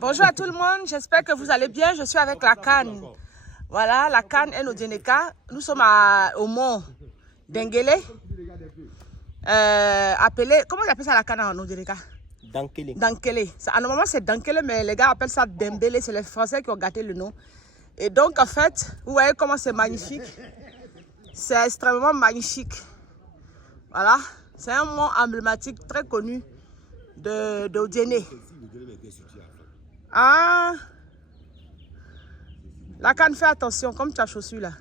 Bonjour à tout le monde, j'espère que vous allez bien. Je suis avec la Canne. Voilà, la Canne et nos Djeneka. Nous sommes au mont Dengele. Appelé, comment on appelle ça la Canne en Djeneka? Dankele. Dankele. Normalement c'est Dankele, mais les gars appellent ça Dembele. C'est les Français qui ont gâté le nom. Et donc en fait, vous voyez comment c'est magnifique. C'est extrêmement magnifique. Voilà, c'est un mont emblématique très connu de Djéné. Ah, la Canne, fais attention, comme tu as chaussure là.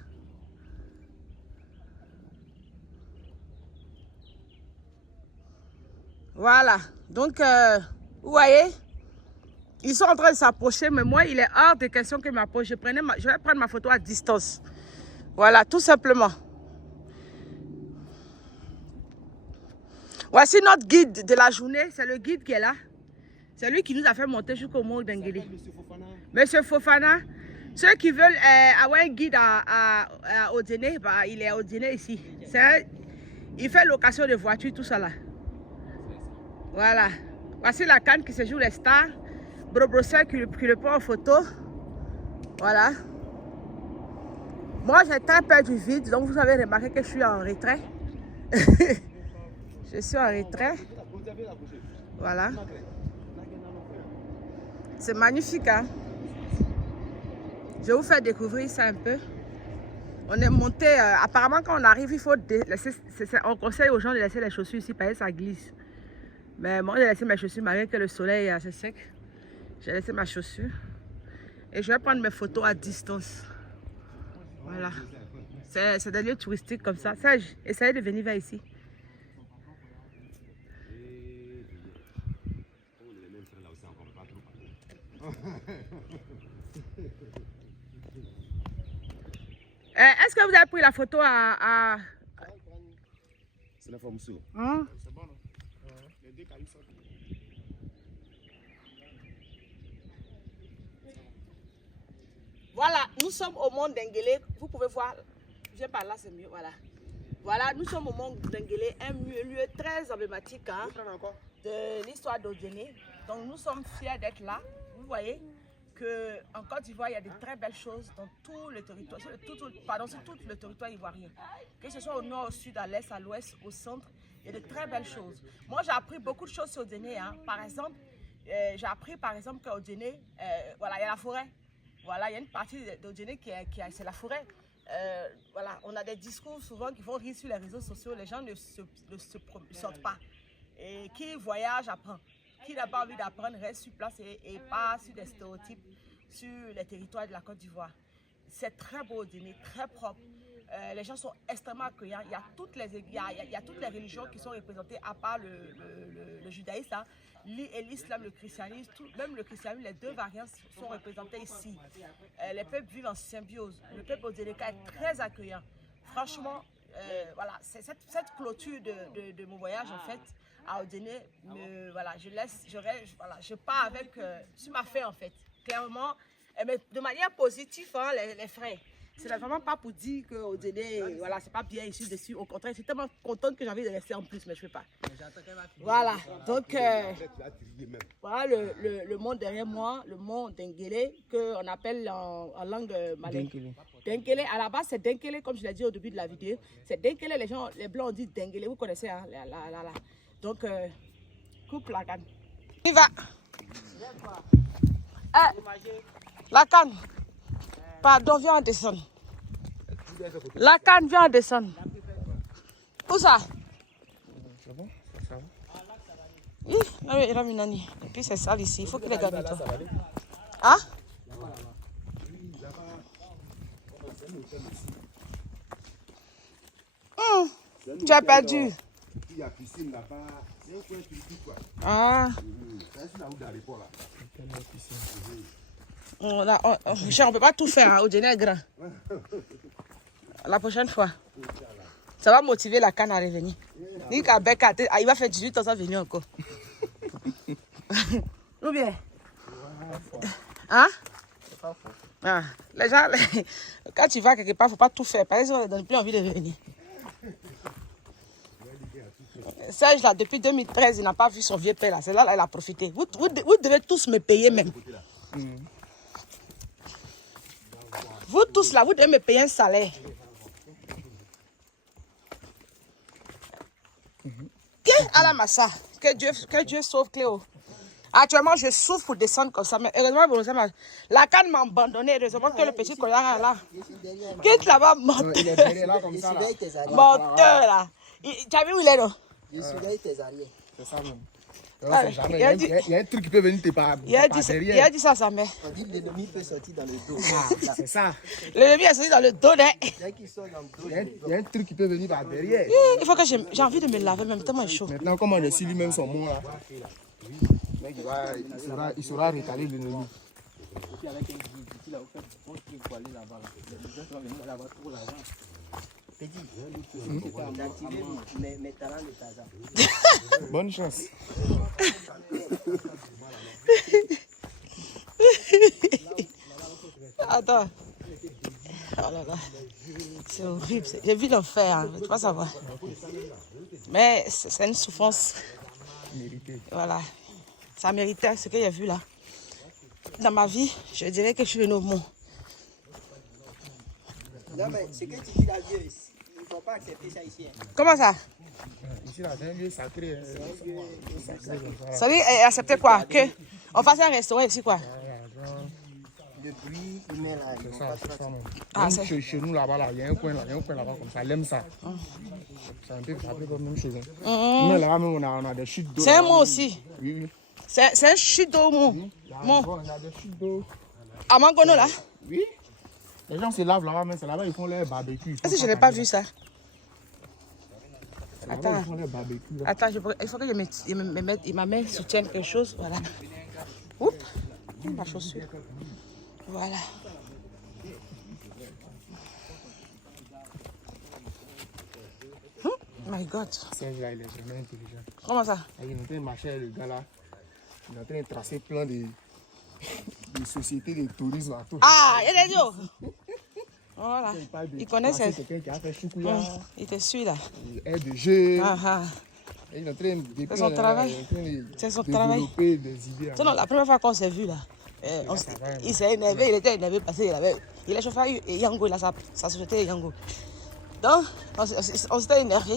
Voilà, donc vous voyez, ils sont en train de s'approcher, mais moi il est hors de question qu'ils m'approchent. Je vais prendre ma photo à distance. Voilà, tout simplement. Voici notre guide de la journée, c'est le guide qui est là. C'est lui qui nous a fait monter jusqu'au mont Dengele. Monsieur Fofana. Ceux qui veulent avoir un guide au Djéné, bah, il est au Djéné ici. Il fait location de voitures, tout ça là. Voilà. Voici la Canne qui se joue les stars. Brobrosser qui le prend en photo. Voilà. Moi, j'ai très peur du vide, donc vous avez remarqué que je suis en retrait. Je suis en retrait. Voilà. C'est magnifique, hein? Je vais vous faire découvrir ça un peu. On est monté, apparemment quand on arrive, il faut laisser, on conseille aux gens de laisser les chaussures ici parce que ça glisse. Mais moi j'ai laissé mes chaussures malgré que le soleil est assez sec. J'ai laissé ma chaussure. Et je vais prendre mes photos à distance. Voilà. C'est des lieux touristiques comme ça. Serge, essayez de venir vers ici. Est-ce que vous avez pris la photo à... C'est la forme sous. Hein? C'est bon, non? Les deux cailloux sortent. Voilà, nous sommes au mont Dengele. Vous pouvez voir, viens par là, c'est mieux. Voilà. Voilà, nous sommes au mont Dengele, un lieu très emblématique hein, de l'histoire d'Odjéné. Donc nous sommes fiers d'être là. Vous voyez qu'en Côte d'Ivoire, il y a de très belles choses dans tout le territoire, sur tout le territoire ivoirien. Que ce soit au nord, au sud, à l'est, à l'ouest, au centre, il y a de très belles choses. Moi, j'ai appris beaucoup de choses sur Djéné. Hein. Par exemple, j'ai appris par exemple qu'au Djéné, voilà, il y a la forêt. Voilà, il y a une partie de Djéné c'est la forêt. Voilà, on a des discours souvent qui font rire sur les réseaux sociaux. Les gens ne sortent pas. Et qui voyage apprend. Qui n'a pas envie d'apprendre reste sur place et pas sur des stéréotypes sur les territoires de la Côte d'Ivoire. C'est très beau Djéné, très propre. Les gens sont extrêmement accueillants. Il y a toutes les religions qui sont représentées à part le judaïsme. Hein. Et l'islam, le christianisme, même le christianisme, les deux variantes sont représentées ici. Les peuples vivent en symbiose. Le peuple Djeneka est très accueillant. Franchement, voilà, c'est cette clôture de mon voyage en fait à Djéné, voilà, je pars avec sur ma faim en fait, clairement, mais de manière positive, hein, les frères. C'est vraiment pas pour dire qu'au Djéné, voilà, c'est pas bien ici dessus. Au contraire, je suis tellement contente que j'ai envie de rester en plus, mais je ne peux pas. Voilà, donc voilà le mont derrière moi, le mont Dengele, qu'on appelle en langue malaise. Dengele, à la base c'est Dengele, comme je l'ai dit au début de la vidéo. C'est Dengele, les blancs ont dit Dengele, vous connaissez, hein, là. Donc, coupe la canne. Il va. La canne. Pardon, viens en descendre. La canne, viens en descendre. Où ça? C'est bon? Ça va? Oui, et puis c'est sale ici, il faut que les gars nettoient. Hein? Tu as perdu. Il y a piscine là-bas. C'est un coin critique quoi. Ah. C'est là où dans l'aéroport là. On ne peut pas tout faire, hein, au Djéné est grand. La prochaine fois. Ça va motiver la canne à revenir. Il va faire 18 ans sans venir encore. Ou bien? Hein? Ah, les gens, quand tu vas quelque part, il ne faut pas tout faire. Par exemple, on ne donne plus envie de venir. Serge, là, depuis 2013, il n'a pas vu son vieux père. C'est là, il a profité. Vous devez tous me payer même. Vous tous, là, vous devez me payer un salaire. Tiens, à la massa. Que Dieu sauve Cléo. Actuellement, je souffre pour descendre comme ça. Mais heureusement, la canne m'a abandonné. Heureusement que le petit collant est là. Quitte là-bas, menteur. Il est derrière là comme ça. Là. Menteur, là. Tu as vu où il est, non? Il surveille tes arrières. C'est ça même. Ah, Il y a un truc qui peut venir te par Il a dit ça à sa mère. On dit que l'ennemi peut sortir dans le dos. C'est ça. L'ennemi est sorti dans le dos, hein. Dès qu'il sort dans le dos, Il y a un truc qui peut venir par derrière. Il faut que j'ai envie de me laver, même tellement il est chaud. Maintenant, comment on est lui-même son mot là, mec, il saura rétaler l'ennemi. d'activer mes talents de Tarzan. Bonne chance. Attends. Oh là là. C'est horrible. J'ai vu l'enfer, hein. Tu peux pas savoir. Mais c'est une souffrance. Mérité. Voilà. Ça méritait ce que j'ai vu là. Dans ma vie, je dirais que je suis venue au monde. Non, mais ce que tu dis là, vieux, il ne faut pas accepter ça ici. Hein. Comment ça? Ici là, c'est un lieu sacré. Ça veut dire accepter quoi? Que on fasse un restaurant ici quoi? Le bruit humain là, il ne faut pas C'est ça, même. Ah, Même chez nous là-bas, là, il y a un coin là-bas comme ça, elle aime ça. C'est un peu comme même chose. Hein. Nous là-bas, même, on a des chutes d'eau. C'est un mot aussi. Oui, oui. C'est un chute d'eau mot. On a des chutes d'eau. À Mangono là? Oui. Les gens se lavent là-bas, mais c'est là-bas ils font leur barbecue. Est-ce que je n'ai pas vu ça? C'est là-bas, Attends. ils font leur barbecue. Là. Attends, il faut que ma main soutienne quelque chose. Voilà. Oups, ma chaussure. Voilà. My God. Serge là, il est vraiment intelligent. Comment ça? Il est en train de marcher, le gars là. Il est en train de tracer plein de sociétés de tourisme à tout. Ah, il est idiot. Voilà. Il connaît c'est ça. quelqu'un qui a fait choukouya, Il te suit là. aide de jeu. Ah, ah. Il est en train de C'est son travail. C'est son travail. développer des idées. Sinon, la première fois qu'on s'est vu là, il s'est énervé, il était énervé parce qu'il a chauffé Yango, il a sa société Yango. Donc, on s'était énervé.